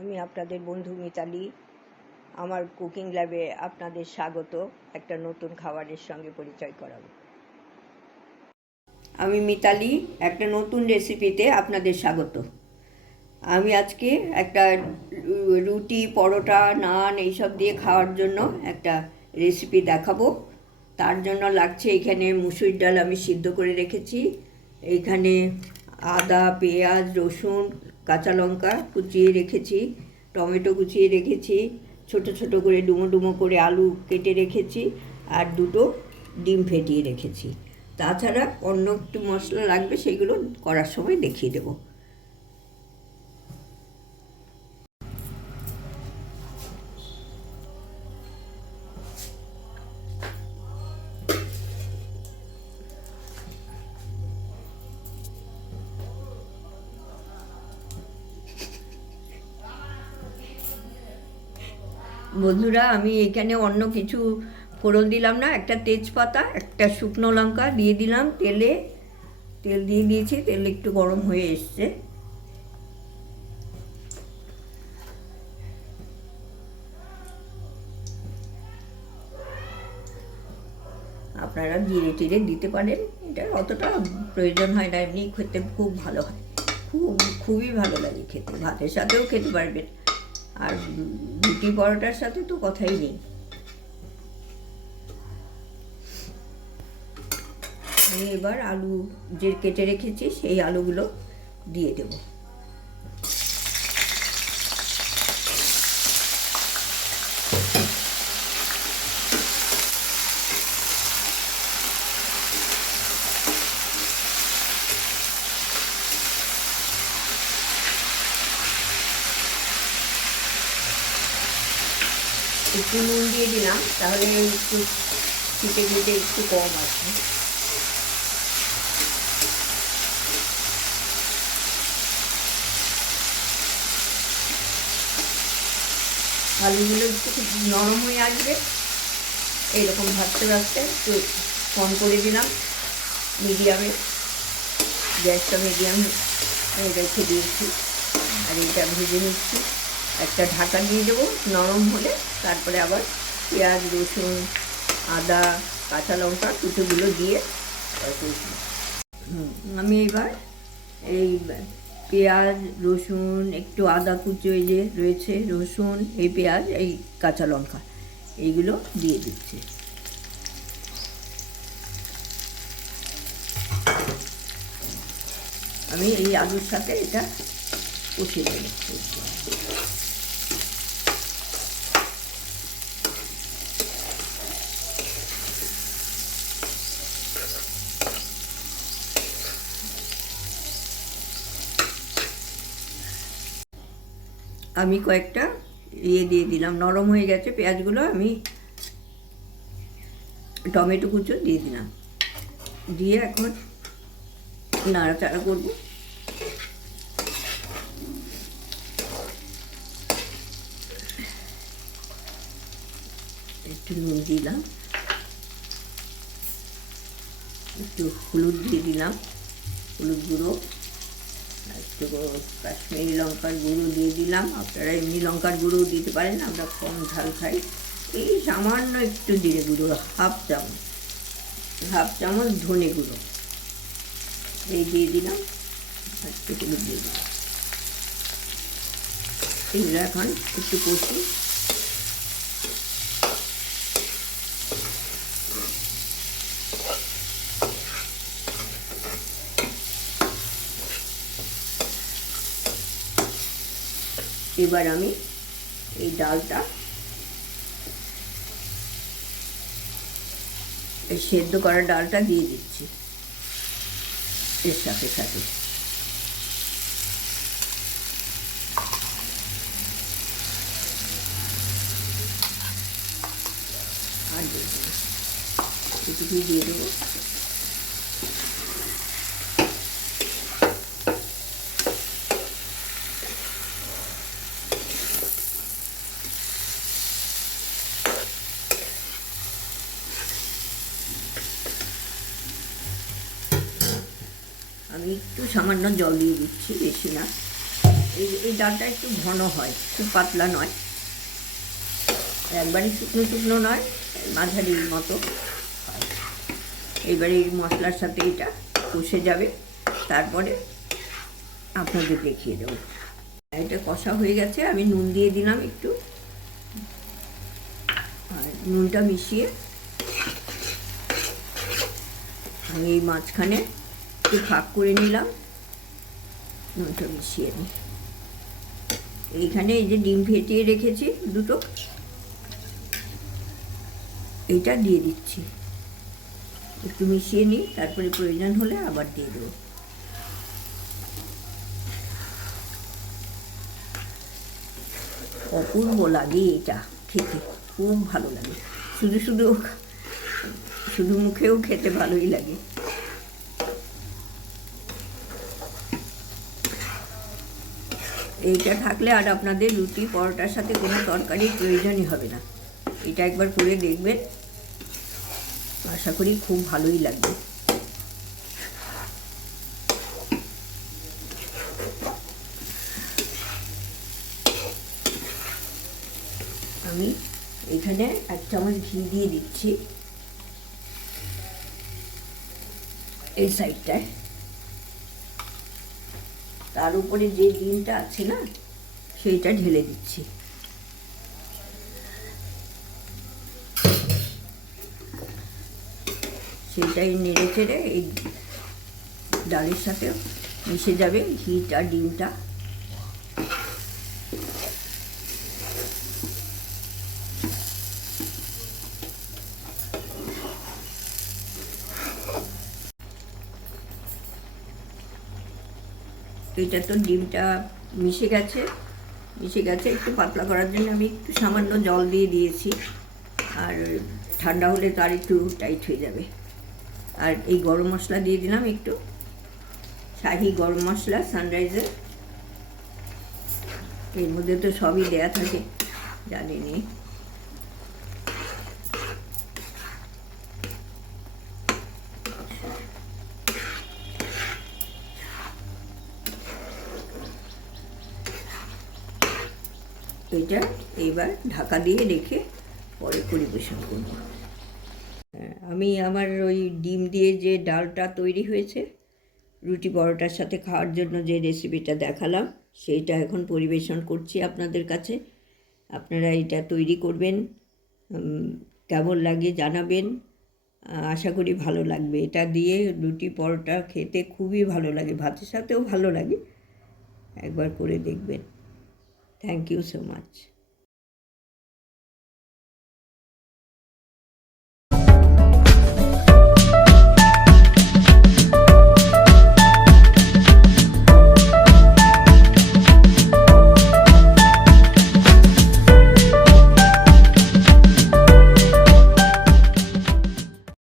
আমি আপনাদের বন্ধু মিতালি। আমার কুকিং ল্যাবে আপনাদের স্বাগত। একটা নতুন খাবারের সঙ্গে পরিচয় করাবো। আমি মিতালি, একটা নতুন রেসিপিতে আপনাদের স্বাগত। আমি আজকে একটা রুটি, পরোটা, নান এইসব দিয়ে খাওয়ার জন্য একটা রেসিপি দেখাবো। তার জন্য লাগছে এখানে মুসুর ডাল আমি সিদ্ধ করে রেখেছি। এইখানে আদা, পেঁয়াজ, রসুন কাঁচা লঙ্কা কুচিয়ে রেখেছি, টমেটো কুচিয়ে রেখেছি, ছোট ছোট করে ডুমো ডুমো করে আলু কেটে রেখেছি আর দুটো ডিম ফেটিয়ে রেখেছি। তাছাড়া অন্য একটু মশলা লাগবে, সেগুলো করার সময় দেখিয়ে দেবো। বন্ধুরা, আমি এখানে অন্য কিছু ফোড়ন দিলাম না, একটা তেজপাতা, একটা শুকনো লঙ্কা দিয়ে দিলাম তেলে। তেল দিয়ে দিয়েছি, তেল একটু গরম হয়ে এসছে। আপনারা জিরে টিরে দিতে পারেন, এটা অতটা প্রয়োজন হয় না, এমনি খেতে খুব ভালো হয়। খুব, খুবই ভালো লাগে খেতে, ভাতের সাথেও খেতে পারবেন। আর রুটি পরোটার সাথে তো কথাই নেই। আমি এবার আলু যে কেটে রেখেছি, সেই আলুগুলো দিয়ে দেব। একটু নুন দিয়ে দিলাম, তাহলে একটু ফিটে ফিটে একটু কম আছে। আলুগুলো একটু খুব নরম হয়ে আসবে। এইরকম ভাজতে ভাজতে একটু কম করে দিলাম। মিডিয়ামে, গ্যাসটা মিডিয়াম রেখে দিয়েছি। আর এইটা ভেজে নিচ্ছি। একটা ঢাকা দিয়ে দেবো নরম হলে। তারপরে আবার পেঁয়াজ, রসুন, আদা, কাঁচা লঙ্কা কুচোগুলো দিয়ে আমি এবার এই পেঁয়াজ, রসুন, একটু আদা কুচো এই যে রয়েছে, রসুন, এই পেঁয়াজ, এই কাঁচা লঙ্কা, এইগুলো দিয়ে দিচ্ছি। আমি এই আলুর সাথে এটা কষিয়ে দেবো আমি কয়েকটা ইয়ে দিয়ে দিলাম, নরম হয়ে গেছে পেঁয়াজগুলো আমি টমেটো কুচো দিয়ে দিলাম। দিয়ে এখন নাড়াচাড়া করব। একটু নুন দিলাম। একটু হলুদ দিয়ে দিলাম, হলুদ গুঁড়ো। একটু কাশ্মীরি লঙ্কার গুঁড়ো দিয়ে দিলাম। আপনারা এমনি লঙ্কার গুঁড়োও দিতে পারেন, আমরা কম ঝাল খাই। এই সামান্য একটু জিরে গুঁড়ো, হাফ চামচ হাফ চামচ ধনে গুঁড়ো। এই দিয়ে দিলাম, আর দিয়ে দিলাম। এগুলো এখন একটু কষি। এবার আমি এই ডালটা এই সেদ্ধ করা ডালটা দিয়ে দিচ্ছি এর সাথে সাথে। আর দিয়ে দেবো দিয়ে দেবো আমি একটু সামান্য জল দিয়ে দিচ্ছি, বেশি না। এই এই ডালটা একটু ঘন হয়, খুব পাতলা নয়। একবারই শুকনো শুকনো নয় মাঝারির মতো এবারে এই মশলার সাথে এটা কষে যাবে। তারপরে আপনাদের দেখিয়ে দেবো। এটা কষা হয়ে গেছে, আমি নুন দিয়ে দিলাম একটু। আর নুনটা মিশিয়ে আমি এই মাঝখানে একটু ফাঁক করে নিলাম। নুনটা মিশিয়ে নিই এইখানে এই যে ডিম ফেটিয়ে রেখেছি দুটো। এটা দিয়ে দিচ্ছি। একটু মিশিয়ে নিই তারপরে প্রয়োজন হলে আবার দিয়ে দেবো। অপূর্ব লাগে এটা খেতে, খুব ভালো লাগে। শুধু শুধু শুধু মুখেও খেতে ভালোই লাগে। এইটা থাকলে আর আপনাদের রুটি, পরোটার সাথে কোনো তরকারির প্রয়োজনই হবে না। এটা একবার করে দেখবেন। আশা করি খুব ভালোই লাগবে। আমি এখানে এক চামচ ঘি দিয়ে দিচ্ছি। এই সাইডটায়। তার উপরে যে ডিমটা আছে না, সেইটা ঢেলে দিচ্ছি। সেটাই নেড়ে চেড়ে এই ডালের সাথে মিশে যাবে, ঘিটা, ডিমটা। এটা তো ডিমটা মিশে গেছে। মিশে গেছে, একটু পাতলা করার জন্য আমি একটু সামান্য জল দিয়ে দিয়েছি। আর ঠান্ডা হলে তো আর একটু টাইট হয়ে যাবে। আর এই গরম মশলা দিয়ে দিলাম একটু। শাহি গরম মশলা, সানরাইজের। এর মধ্যে তো সবই দেয়া থাকে, জানি জানিনি এটা এবার ঢাকা দিয়ে রেখে পরে পরিবেশন করব। হ্যাঁ, আমি আমার ওই ডিম দিয়ে যে ডালটা তৈরি হয়েছে রুটি পরোটার সাথে খাওয়ার জন্য যে রেসিপিটা দেখালাম সেইটা এখন পরিবেশন করছি আপনাদের কাছে। আপনারা এটা তৈরি করবেন কেমন লাগে জানাবেন। আশা করি ভালো লাগবে। এটা দিয়ে রুটি পরোটা খেতে খুবই ভালো লাগে ভাতের সাথেও ভালো লাগে। একবার করে দেখবেন। Thank you so much.